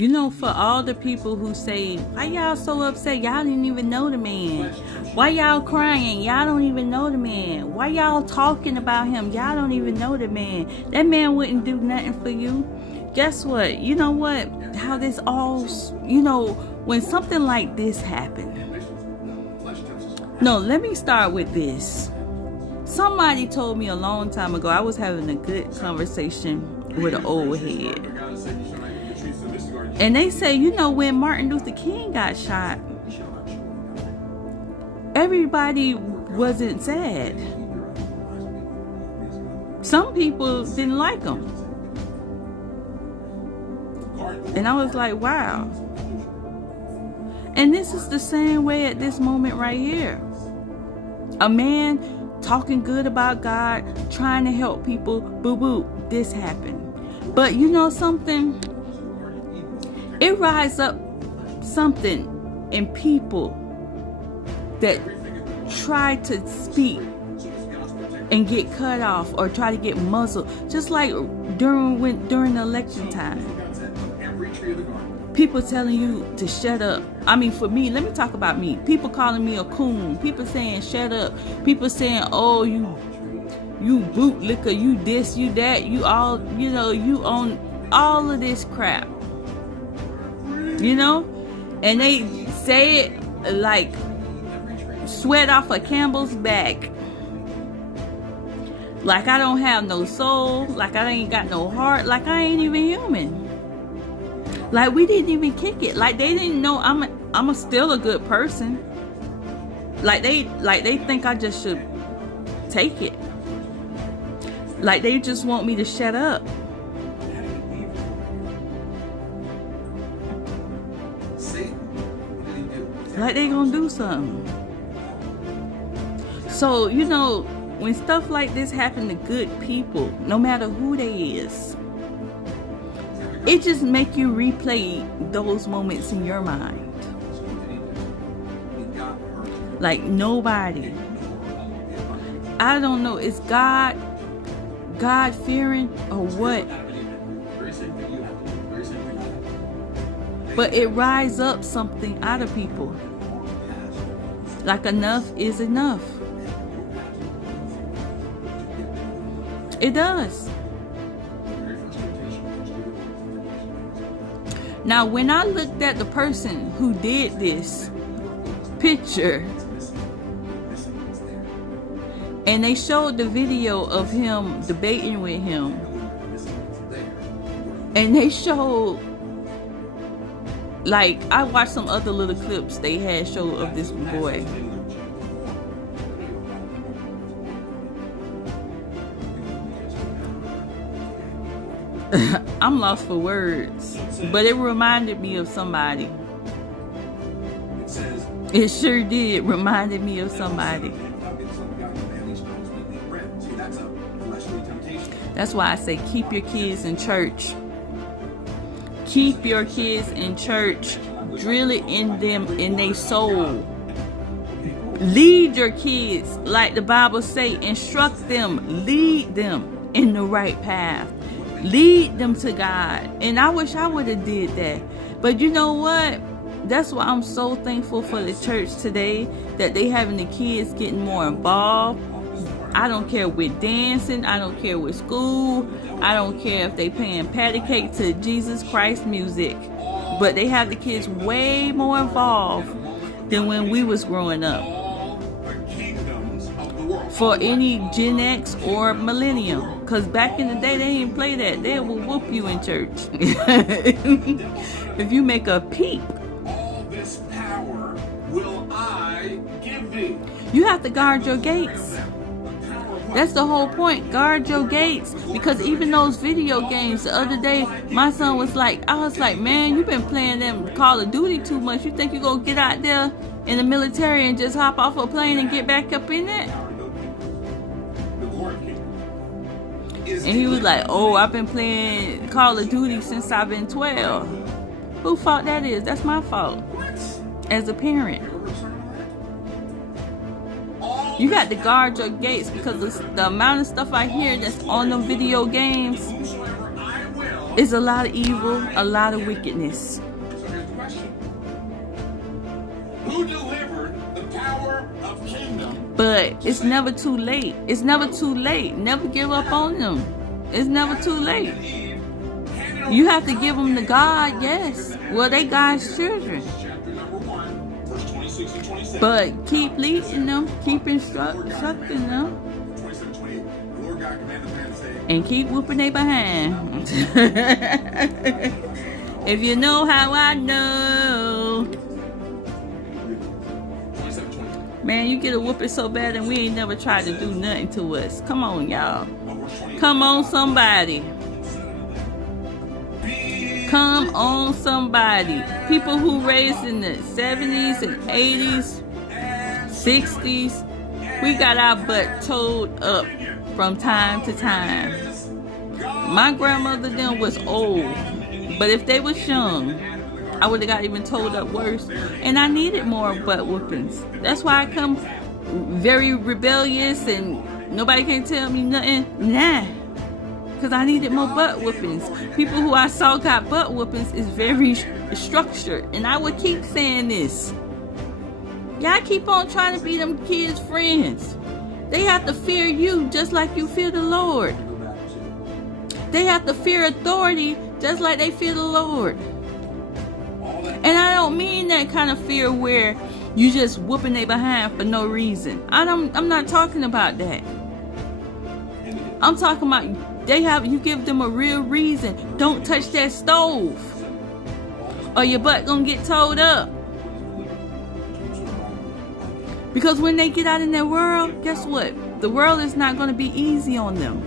You know, for all the people who say, why y'all so upset? Y'all didn't even know the man. Why y'all crying? Y'all don't even know the man. Why y'all talking about him? Y'all don't even know the man. That man wouldn't do nothing for you. Guess what? You know what? How this all, you know, when something like this happened. No, let me start with this. Somebody told me a long time ago, I was having a good conversation with an old head. And they say, you know, when Martin Luther King got shot, everybody wasn't sad. Some people didn't like him. And I was like, wow. And this is the same way at this moment right here. A man talking good about God, trying to help people, boo-boo, this happened. But you know something? It rise up something in people that try to speak and get cut off or try to get muzzled, just like during the election time. People telling you to shut up. I mean, for me, let me talk about me. People calling me a coon. People saying shut up. People saying, oh, you bootlicker, you this, you that, you all, you know, you own all of this crap. You know? And they say it like sweat off a camel's back. Like I don't have no soul. Like I ain't got no heart. Like I ain't even human. Like we didn't even kick it. Like they didn't know I'm still a good person. Like they think I just should take it. Like they just want me to shut up. Like they gonna do something. So, you know, when stuff like this happen to good people, no matter who they is, it just make you replay those moments in your mind. Like nobody. I don't know, is God fearing or what? But it rise up something out of people. Like enough is enough. It does. Now, when I looked at the person who did this picture, and they showed the video of him debating with him, and they showed, like, I watched some other little clips they had show of this boy. I'm lost for words, but it reminded me of somebody. It sure did reminded me of somebody. That's why I say keep your kids in church. Keep your kids in church. Drill it in them, in their soul. Lead your kids like the Bible say. Instruct them. Lead them in the right path. Lead them to God. And I wish I would have did that. But you know what? That's why I'm so thankful for the church today, that they having the kids getting more involved. I don't care with dancing. I don't care with school. I don't care if they paying patty cake to Jesus Christ music. But they have the kids way more involved than when we was growing up. For any Gen X or Millennium. Because back in the day, they didn't play that. They will whoop you in church. If you make a peep. All this power will I give thee. You have to guard your gates. That's the whole point. Guard your gates. Because even those video games, the other day, my son was like, I was like, man, you've been playing them Call of Duty too much. You think you're going to get out there in the military and just hop off a plane and get back up in it? And he was like, oh, I've been playing Call of Duty since I've been 12. Whose fault that is? That's my fault. As a parent. You got to guard your gates, because the amount of stuff I hear that's on the video games It's a lot of evil, a lot of wickedness. So here's the question. Who delivered the power of kingdom? But it's never too late. It's never too late. Never give up on them. It's never too late. You have to give them to God, yes. Well, they God's children. Chapter number 1, verse 26 and 27. But keep leading them, keep instructing them, 27, 28. The Lord God commanded the man, saying, and keep whooping they behind. If you know how I know. 27, 28. Man, you get a whooping so bad and we ain't never tried to do nothing to us. Come on, y'all. Verse 28. Come on, somebody. Come on, somebody. People who raised in the 70s and 80s, 60s, we got our butt toed up from time to time. My grandmother then was old, but if they was young, I would have got even told up worse. And I needed more butt whoopings. That's why I come very rebellious and nobody can tell me nothing. Nah. Because I needed more butt whoopings. People who I saw got butt whoopings is very structured. And I would keep saying this. Y'all keep on trying to be them kids' friends. They have to fear you just like you fear the Lord. They have to fear authority just like they fear the Lord. And I don't mean that kind of fear where you just whooping they behind for no reason. I'm not talking about that. I'm talking about you give them a real reason. Don't touch that stove, or your butt gonna get towed up. Because when they get out in their world, guess what? The world is not gonna be easy on them.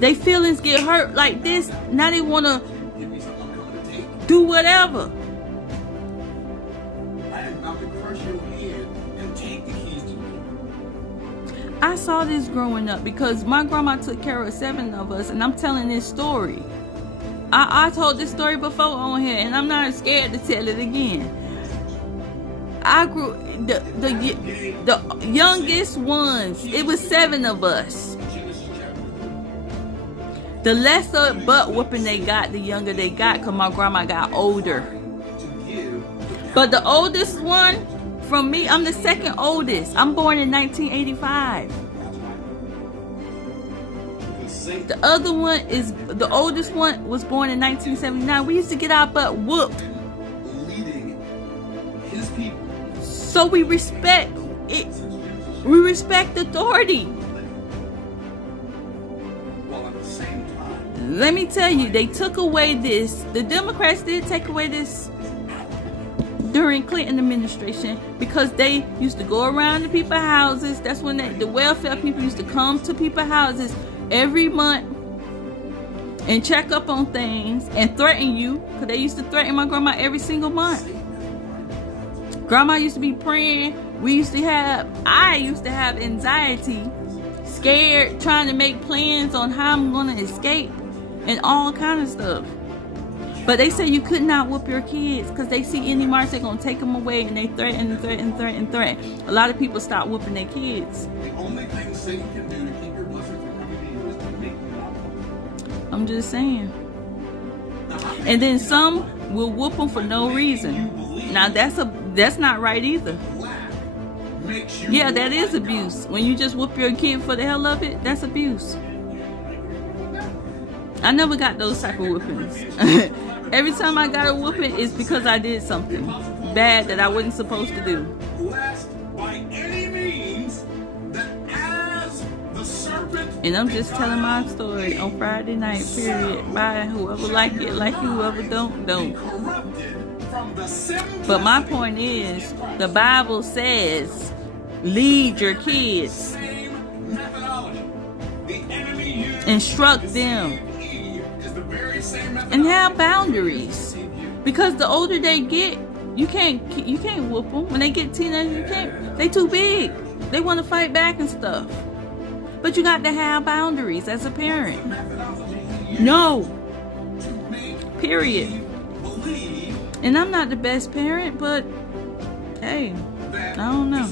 They feelings get hurt like this. Now they wanna do whatever. I am about to crush your head and take the keys to me. I saw this growing up because my grandma took care of 7 of us, and I'm telling this story. I told this story before on here, and I'm not scared to tell it again. I grew the youngest ones. It was 7 of us. The lesser butt whooping they got, the younger they got, because my grandma got older. But the oldest one, from me, I'm the second oldest. I'm born in 1985. The other one is, the oldest one was born in 1979. We used to get our butt whooped. Leading his people. So we respect it. We respect authority. While at the same time, Let me tell you, they took away this. The Democrats did take away this during Clinton administration, because they used to go around to people's houses. That's when the welfare people used to come to people's houses every month and check up on things and threaten you, because they used to threaten my grandma every single month. Grandma used to be praying. I used to have anxiety, scared, trying to make plans on how I'm going to escape and all kind of stuff. But they say you could not whoop your kids because they see any march, they're going to take them away, and they threaten. A lot of people stop whooping their kids. the only thing Satan can do to keep your blessings from coming to you is to make you not whole. I'm just saying. And then some will whoop them for no reason. Now that's not right either. Makes you Yeah, that is abuse. When you just whoop your kid for the hell of it, that's abuse. I never got those type of whoopings. Every time I got a whooping, it's because I did something bad that I wasn't supposed to do. lest by any means that as the serpent And I'm just telling my story on Friday night, period. Bye. Whoever like it, like it. Whoever don't. corrupted from the simplicity But my point is, the Bible says, lead your kids. same methodology. The enemy used Instruct them. Eve is the very same methodology. And have boundaries. Because the older they get, you can't whoop them. When they get teenagers, you can't. They too big. They want to fight back and stuff. But you got to have boundaries as a parent. No. Period. Believe And I'm not the best parent, but hey, I don't know.